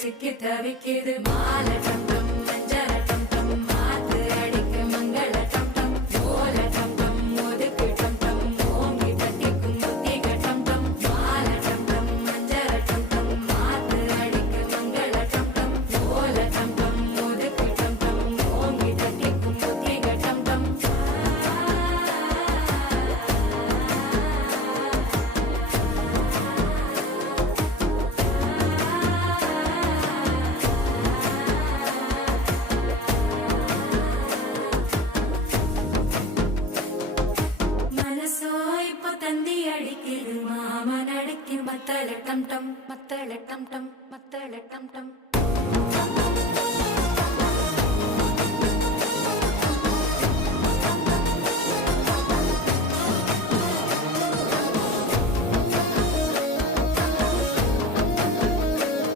சிக்கி தவிக்கிது மாலை டம் டம் மஞ்சள டம் டம் மாத்து அடிக்க மங்கள டம் டம் ஓல டம் டம் ஒதுக்கு டம் டம் ஓங்கி தட்டிக்கும் புத்திக டம் டம் மாலை டம் டம் மஞ்சள டம் டம் மாத்து அடிக்க மங்கள டம் டம் ஓல டம் டம் ஒதுக்கு டம் டம் ஓங்கி தட்டிக்கும் புத்திக டம் டம் மனசோ இப்போ தந்தி அடிக்குது மாமன் அடிக்கு மத்தள டம் டம் மத்தள டம் டம் மத்தள டம் டம்